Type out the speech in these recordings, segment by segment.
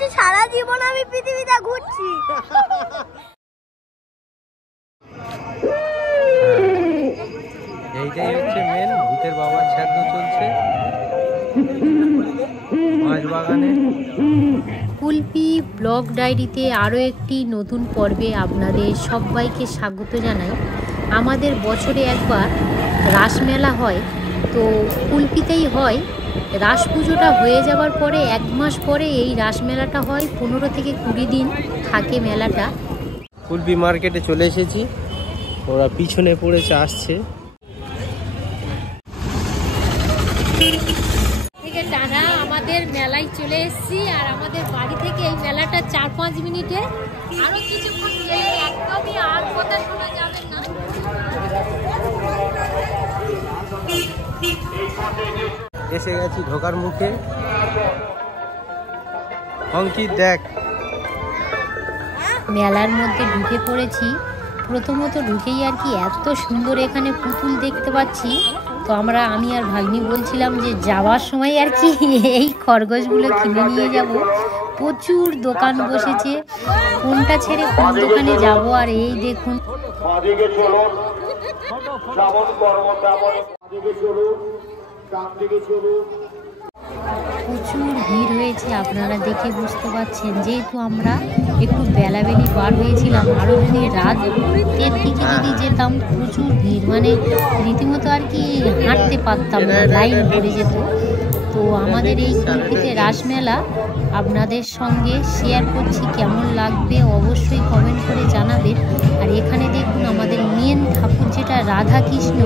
হচ্ছে সারা জীবন আমি পৃথিবীতে ঘুরছি। এইটাই হচ্ছে মেন ভূতের বাবার শ্রাদ্ধ চলছে মাছ বাগানে। কুলপি ব্লগ ডায়েরিতে আরও একটি নতুন পর্বে আপনাদের সবাইকে স্বাগত জানাই। আমাদের বছরে একবার রাসমেলা হয়, তো কুলপিতেই হয়। রাস পুজোটা হয়ে যাওয়ার পরে 1 মাস পরে এই রাসমেলাটা হয়, 15 থেকে 20 দিন থাকে মেলাটা। কুলপি মার্কেটে চলে এসেছি, ওরা পিছনে পড়েছে আসছে। থেকে টানা আমাদের মেলায় চলে এসেছি, আর আমাদের বাড়ি থেকে এই মেলাটা 4-5 মিনিটে। আরো কিছুক্ষণ গেলে একদমই আর কথা শোনা যাবে না। এসে গেছি ঢোকার মুখে। অঙ্কিত দেখ, মেলার মধ্যে ঢুকে পড়েছি। প্রথমত ঢুকেই আর কি এত সুন্দর এখানে পুতুল দেখতে পাচ্ছি। তো আমি আর ভাগ্নি বলছিলাম যে যাওয়ার সময় আর কি এই খরগোশগুলো কিনে নিয়ে যাব। প্রচুর দোকান বসেছে, কোনটা ছেড়ে কোন দোকানে যাব। আর এই দেখুন, প্রচুর ভিড় হয়েছে, আপনারা দেখে বুঝতে পারছেন। যেহেতু আমরা একটু বেলাবেলি বার হয়েছিলাম, আরও যদি রাতের দিকে যদি যেতাম প্রচুর ভিড়, মানে রীতিমতো আর কি হাঁটতে পারতাম না, লাইন পড়ে যেত। তো আমাদের এই কুলপিতে রাসমেলা আপনাদের সঙ্গে শেয়ার করছি, কেমন লাগবে অবশ্যই কমেন্ট করে জানাবেন। আর এখানে দেখুন আমাদের মেন ঠাকুর যেটা রাধা কৃষ্ণ,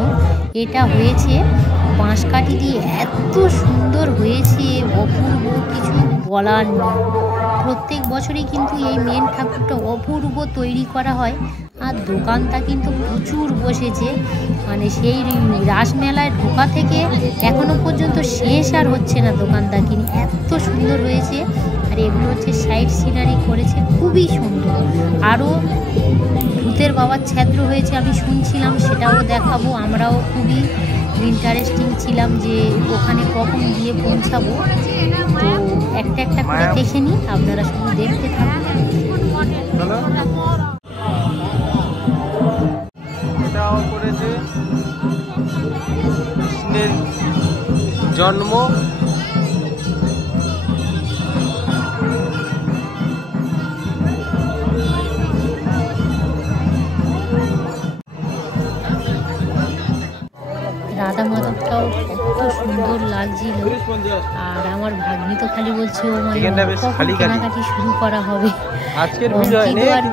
এটা হয়েছে বাঁশকাঠি দিয়ে, এত সুন্দর হয়েছে, অপূর্ব, কিছু বলার নেই। প্রত্যেক বছরই কিন্তু এই মেন ঠাকুরটা অপূর্ব তৈরি করা হয়। আর দোকানটা কিন্তু প্রচুর বসেছে, মানে সেই রাসমেলায় ঢোকা থেকে এখনো পর্যন্ত শেষ আর হচ্ছে না দোকানটা কিনে, এত সুন্দর হয়েছে। আর এগুলো হচ্ছে সাইড সিনারি করেছে, খুবই সুন্দর। আরও ভূতের বাবার ছ্যাদ্র হয়েছে আমি শুনছিলাম, সেটাও দেখাবো। আমরাও খুবই ইন্টারেস্টিং ছিলাম যে ওখানে কখন গিয়ে পৌঁছাবো। তো একটা একটা করে দেখে নিই, আপনারা শুধু দেখতে থাকুন। এটাও করেছে কৃষ্ণের জন্ম। রাধা মাধবটাও কত সুন্দর লাগছিল। আর আমার ভাগ্নি তো খালি বলছে ও মানে কখন কেনাকাটি শুরু করা হবে। আর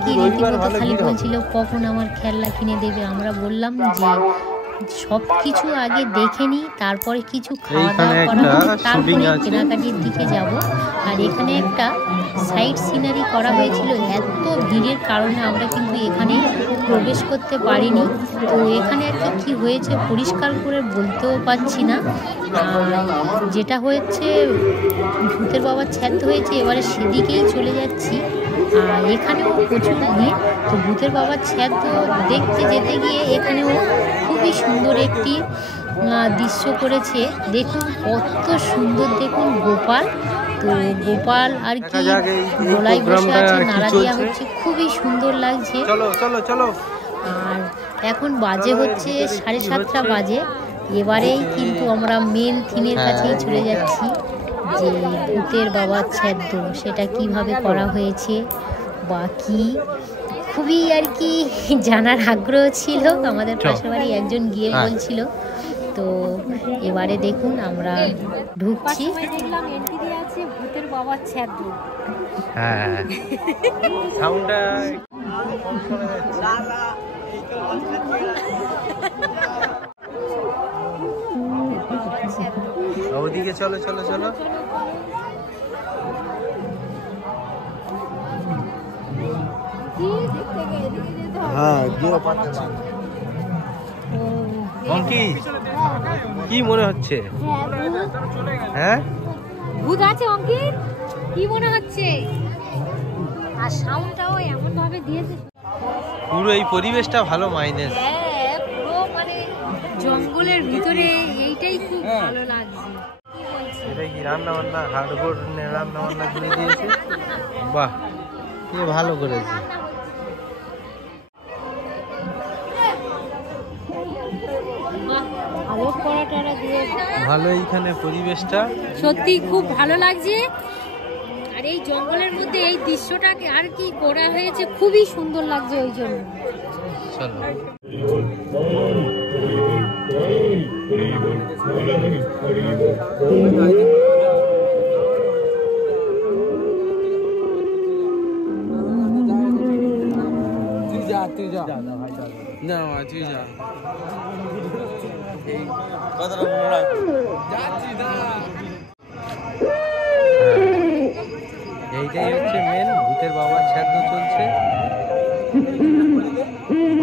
কি রীতিমতো খালি বলছিল কখন আমার খেলনা কিনে দেবে। আমরা বললাম যে সব কিছু আগে দেখে নিই, তারপরে কিছু খাওয়া দাওয়া করা হবে, তারপরে কেনাকাটির দিকে যাব। আর এখানে একটা সাইড সিনারি করা হয়েছিল, এত ভিড়ের কারণে আমরা কিন্তু এখানে প্রবেশ করতে পারিনি। তো এখানে আর কি হয়েছে পরিষ্কার করে বলতেও পারছি না। যেটা হয়েছে ভূতের বাবার ছ্যাদ্র হয়েছে, এবারে সেদিকেই চলে যাচ্ছি। আর এখানেও প্রচুর ভিড়। তো ভূতের বাবার ছ্যাদ্র দেখতে যেতে গিয়ে এখানেও খুবই সুন্দর একটি দৃশ্য করেছে। দেখুন কত সুন্দর, দেখুন গোপাল। তো গোপাল আর কি দোলায় বসে আছে, নাড়া দেওয়া হচ্ছে, খুবই সুন্দর লাগছে। আর এখন বাজে হচ্ছে 7:30 বাজে। এবারেই কিন্তু আমরা মেন থিমের কাছেই চলে যাচ্ছি, যে ভূতের বাবার ছ্যাদ্র সেটা কিভাবে করা হয়েছে বা কি, খুবই আর কি জানার আগ্রহ ছিল। আমাদের পাশের বাড়ি একজন গিয়ে বলছিল। তো এবারে দেখুন আমরা ঢুকছি, দেখলাম এন্ট্রি দিয়ে আছে ভূতের বাবার ছ্যাদ্র। হ্যাঁ, সাউন্ডটা ওদিকে চলো। হ্যাঁ, কি মনে হচ্ছে? হ্যাঁ, ভূত আছে অঙ্কিত, কি মনে হচ্ছে? আর সাউন্ডটাও এমন ভাবে দিয়েছে, পুরো এই পরিবেশটা ভালো মাইনেস। হ্যাঁ, পুরো মানে জঙ্গলের ভিতরে, এইটাই খুব ভালো লাগছে। এটা কি রান্না বান্না, হাড়গোড় রান্না বান্না কিনে দিয়েছে। বাহ, কে ভালো করেছে। আলোক করাটা দিয়ে ভালো এইখানে পরিবেশটা সত্যি খুব ভালো লাগছে। আর এই জঙ্গলের মধ্যে এই দৃশ্যটাকে আর কি করা হয়েছে, খুবই সুন্দর লাগছে ওই জন্য। চলো এইটাই হচ্ছে মেন ভূতের বাবার শ্রাদ্ধ চলছে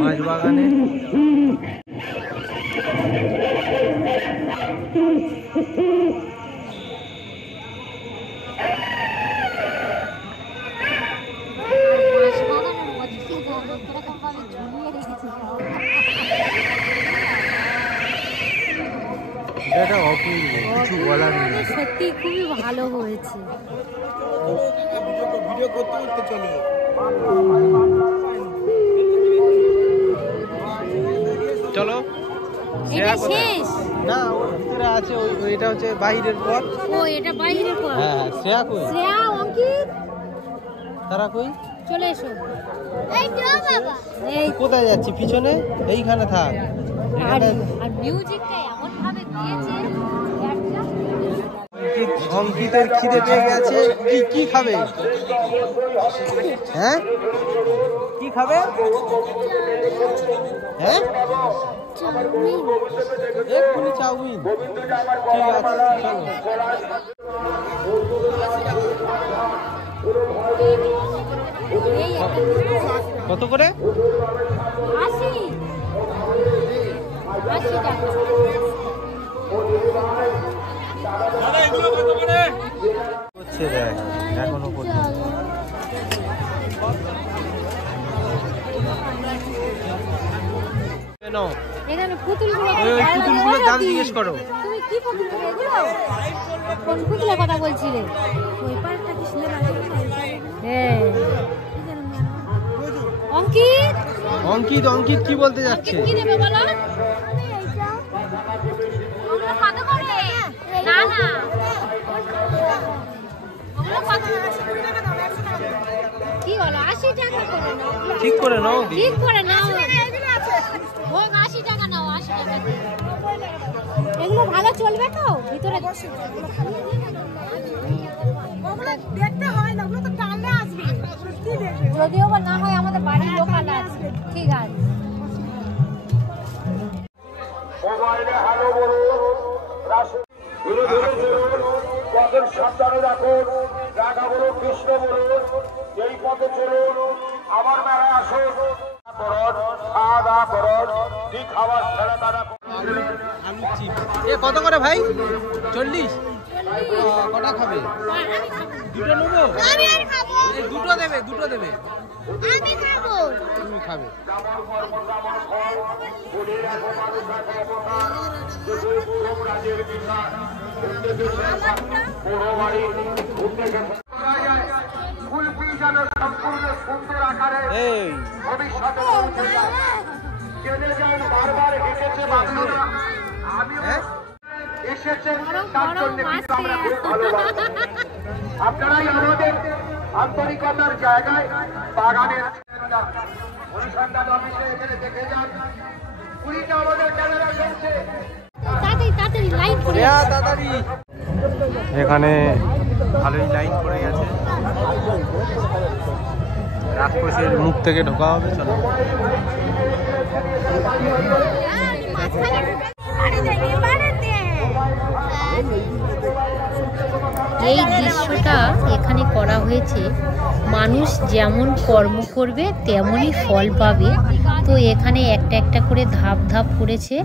মাছ বাগানে। এটা অপূর্ব, কিছু বলার নেই। সত্যি খুবই ভালো হয়েছে। চলো এটা শেষ না, ওর ভিতরে আছে, এটা হচ্ছে বাইরের পথ। ও এটা বাইরের পথ। হ্যাঁ, শ্রেয়া কই? শ্রেয়া, অঙ্কিত, তারা কই? চলে এসো। এই তো বাবা। এই কোথায় যাচ্ছি? পিছনে এইখানে থাক। আর মিউজিকটা এমন ভাবে দিয়েছে অঙ্কিতের খিদে পেয়ে গেছে। কি খাবে? হ্যাঁ, কি খাবে? হ্যাঁ, এক্ষুনি চাউমিন। ঠিক আছে, চলো। এই কত করে? 80 টাকা। হচ্ছে দেখ এখনো পর্যন্ত। এখানে পুতুলগুলো, ওই পুতুলগুলোর দাম জিজ্ঞেস করো। তুমি কি পুতুল এগুলো? কোন পুতুলের কথা বলছিলে? ওই পার্কটা কি সুন্দর লাগছে। হ্যাঁ, অঙ্কিত অঙ্কিত অঙ্কিত কি বলতে যাচ্ছে? কি নেবে বলো? ওগুলো কত করে? না না, ওগুলো কত? কি বলো? 80 টাকা করে নাও। ঠিক করে নাও দি। ঠিক করে নাও। ও 80 টাকা নাও, 80 টাকা দিয়ে। এগুলো ভালো চলবে তো? ভিতরে দেখতে হয় না, ওগুলো তো টানলে আসবে। যদিও বা না হয় আমাদের বাড়ির লোকাল আছে। ঠিক আছে। মোবাইলে হ্যালো বলুন, পথের সাবধানে রাখুন, রাখা বলুন, কৃষ্ণ বলুন, এই পথে চলুন, আমার মেলায় আসুন, খাওয়া দাওয়া করুন, কি খাবার ছেড়ে তারা আলু চিপস। এ কত করে ভাই? 40? কটা খাবে? দুটো নেবো? আমি আর খাবো। এই দুটো দেবে, দুটো দেবে। আমি খাবো। তুমি খাবে। কুলপি যেন সম্পূর্ণ সুন্দর আকারে এই ভবিষ্যতে পৌঁছে যায়। জেনে যান বারবার হেঁটেছে বাংলা, আমিও হ্যাঁ? এসেছেন তার জন্য কিন্তু আমরা খুব ভালোবাসি। আপনারাই আমাদের আন্তরিকতার জায়গায় বাগানের অনুসন্ধান অফিসে এখানে দেখে যান, 20টা আমাদের ক্যামেরা চলছে। তাড়াতাড়ি তাড়াতাড়ি লাইট করে শ্রেয়া তাড়াতাড়ি। এখানে ভালোই লাইন পড়ে গেছে। রাক্ষসের মুখ থেকে ঢোকা হবে। চলো। এই দৃশ্যটা এখানে করা হয়েছে, মানুষ যেমন কর্ম করবে তেমনই ফল পাবে। তো এখানে একটা একটা করে ধাপ ধাপ করেছে,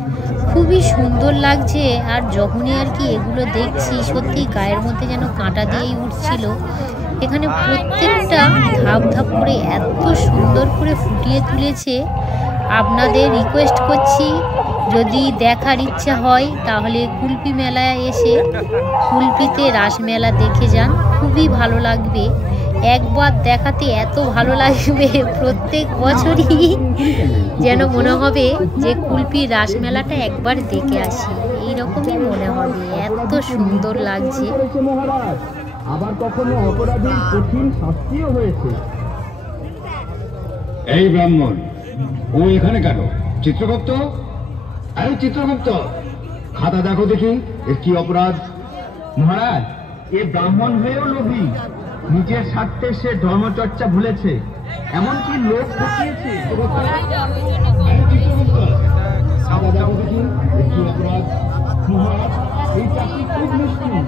খুবই সুন্দর লাগছে। আর যখনই আর কি এগুলো দেখছি, সত্যি গায়ের মধ্যে যেন কাঁটা দিয়েই উঠছিল। এখানে প্রত্যেকটা ধাপ ধাপ করে এত সুন্দর করে ফুটিয়ে তুলেছে। আপনাদের রিকোয়েস্ট করছি, যদি দেখার ইচ্ছা হয় তাহলে কুলপি মেলায় এসে কুলপিতে রাসমেলা দেখে যান, খুবই ভালো লাগবে। একবার দেখাতে এত ভালো লাগবে, প্রত্যেক বছরই যেন মনে হবে যে কুলপির রাসমেলাটা একবার দেখে আসি, এইরকমই মনে হবে, এত সুন্দর লাগছে। আবার কখনো অপরাধীর কঠিন শাস্তিও হয়েছে। এই ব্রাহ্মণ, ও এখানে কেন? চিত্রগুপ্ত, আরে চিত্রগুপ্ত, খাতা দেখো দেখি, এর কি অপরাধ? মহারাজ, এ ব্রাহ্মণ হয়েও লোভী, নিজের স্বার্থে সে ধর্মচর্চা ভুলেছে, এমনকি লোক ঠকিয়েছে। খাতা দেখো দেখি, এর কি অপরাধ? মহারাজ, এই চাকরি খুব নিষ্ঠুর।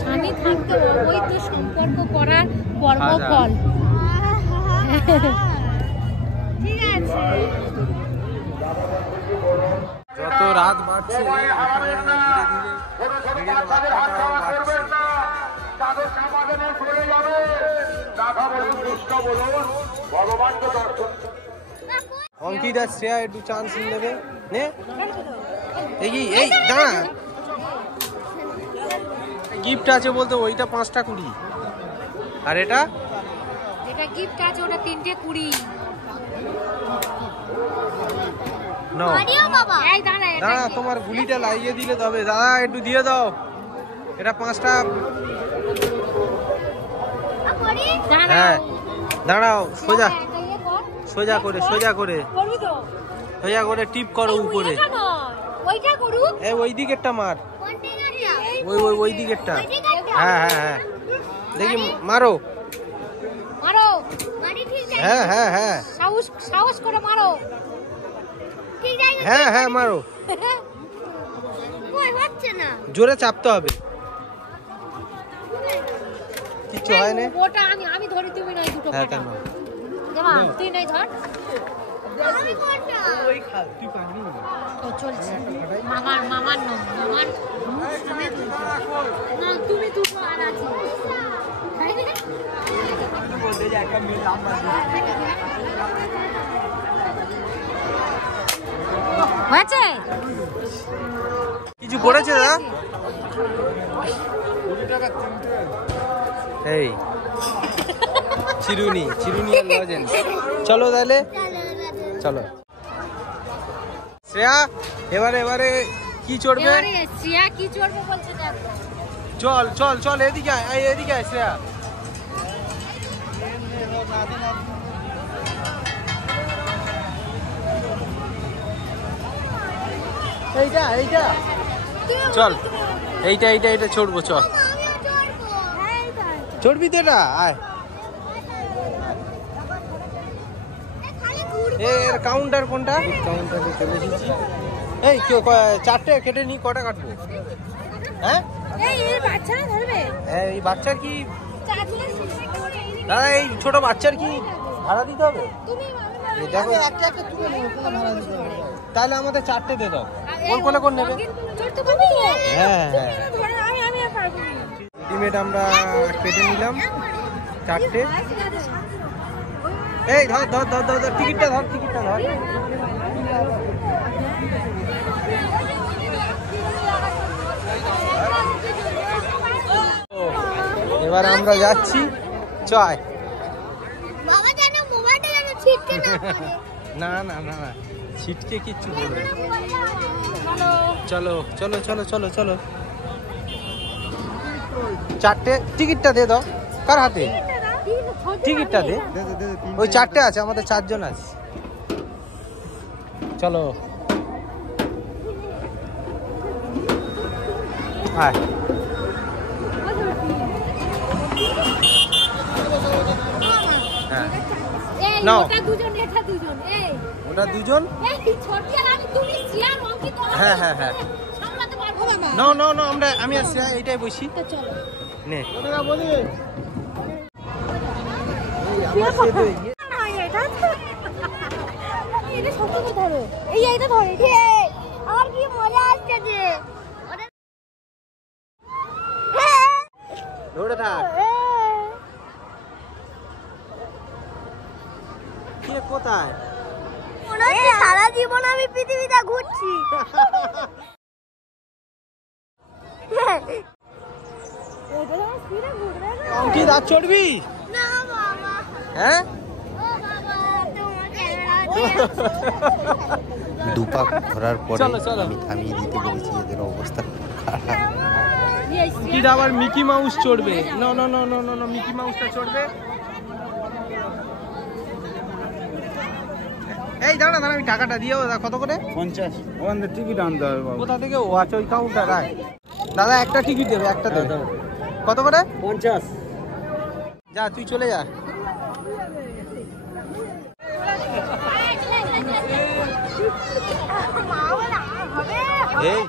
স্বামী থাকতে অবৈধ সম্পর্ক করার কর্মফল। ঠিক আছে, যত রাত বাড়ছে অঙ্কিতা শ্রেয়া একটু চান্স নেবে নে। এই দাঁড়া, গিফট আছে বলতে ওইটা 5টা 20, আর এটা গিফট আছে, ওটা 3টে 20। দাঁড়া, তোমার গুলিটা লাগিয়ে দিলে তবে। দাদা একটু দিয়ে দাও, এটা 5টা। হ্যাঁ দাঁড়াও, সোজা সোজা করে টিপ করো উপরে। ওই দিকেরটা মার, ওই দিকেরটা। হ্যাঁ দেখি, মারো। হ্যাঁ সাহস করে মারো। হ্যাঁ মারো, জোরে চাপতে হবে, কিছু হয় না। ওটা আমি ধরি, তুমি নাই দুটো। হ্যাঁ কেন তুই নাই ধর, চলছে মামার না, তুমি দুটো আর আছে। হয়েছে, কিছু পড়েছে দাদা? এই চিরুনি আর লজেন্স। চলো তাহলে, চলো শ্রেয়া, এবারে কি চড়বে? শ্রেয়া কি চড়বে বলছে? চল এদিকে আয় শ্রেয়া। এইটা চল, এইটা চড়বো, চল চড়বি তো এটা, আয়। এর কাউন্টার কোনটা? কাউন্টারে চলে এসেছি। এই 4টে কেটে নি, কটা কাটবো? হ্যাঁ এই বাচ্চার কি দাদা, এই ছোট বাচ্চার কি ভাড়া দিতে হবে? দেখো তাহলে আমাদের 4টে দিয়ে দাও। কোন নেবে? হ্যাঁ রেডিমেড আমরা কেটে নিলাম 4টে। এই ধর টিকিটটা ধর। এবার আমরা যাচ্ছি, চয়। না ছিটকে কিচ্ছু বলবে। চলো 4টে টিকিটটা দিয়ে দাও। কার হাতে টিকিটটা দে? ওই 4টে আছে, আমাদের 4 জন আছে। চলো হ্যাঁ, নাও ওটা দুজন। হ্যাঁ নাও আমি আসছি, এইটাই বসি নে। ধরে থাক। কে কোথায়? সারা জীবন আমি পৃথিবীতে ঘুরছি। কি রাত চড়বি? না বাবা, হ্যাঁ ও বাবা, তোমার ক্যামেরা দুপা ঘোরার পরে চলো, চলো। আমি থামিয়ে দিতে বলেছি, এদের অবস্থা খারাপ। কিড আবার মিকি মাউস চড়বে। না না না না না, মিকি মাউসটা চড়বে। এই দাঁড়া দাঁড়া, আমি টাকাটা দিয়ে কত করে? 50 ওখান থেকে টিকিট আনতে হবে বাবু। কোথা থেকে? ও আচ্ছা, ওই কাউন্টার। দাদা একটা টিকিট দেবে, একটা দেবে। কত করে? 50। যা তুই চলে যা। এই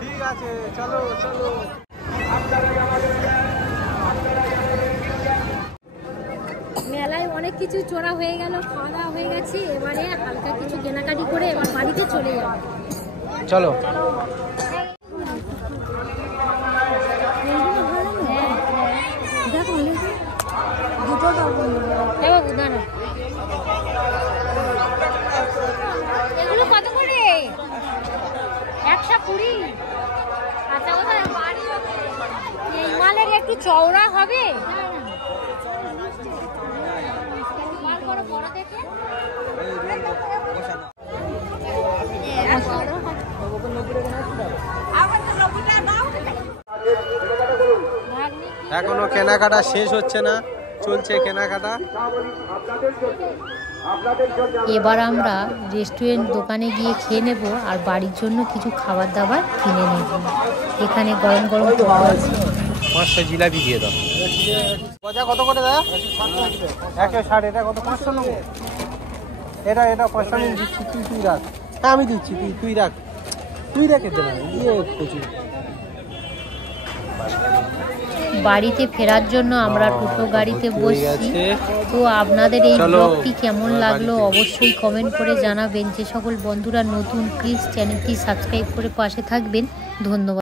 ঠিক আছে, চলো চলো। মেলায় অনেক কিছু চোরা হয়ে গেল, খাওয়া দাওয়া হয়ে গেছে, এবারে হালকা কিছু কেনাকাটি করে এবার বাড়িতে চলে যাবো। চলো। দেখো দুটো দাঁড়া, এগুলো কত করে? 120। আচ্ছা, কোথায় বাড়ি? এই মালের একটু চওড়া হবে। বড় দেখে এখনো কেনাকাটা শেষ হচ্ছে না, চলছে কেনাকাটা। এবার আমরা রেস্টুরেন্ট দোকানে গিয়ে খেয়ে নেব আর বাড়ির জন্য কিছু খাবার দাবার কিনে নেব। এখানে গরম গরম খাওয়া আছে। 500 জিলাপি দিয়ে দাও। গজা কত করে দাদা? 160। এটা কত? 500 নেবো। এটা 500 আমি দিচ্ছি, তুই রাখ। হ্যাঁ আমি দিচ্ছি, তুই রাখ, তুই রেখে দে না, দিয়ে প্রচুর। বাড়িতে ফেরার জন্য আমরা টোটো গাড়িতে বসছি। তো আপনাদের এই ব্লগটি কেমন লাগলো অবশ্যই কমেন্ট করে জানাবেন। যে সকল বন্ধুরা নতুন, প্লিজ চ্যানেলটি সাবস্ক্রাইব করে পাশে থাকবেন। ধন্যবাদ।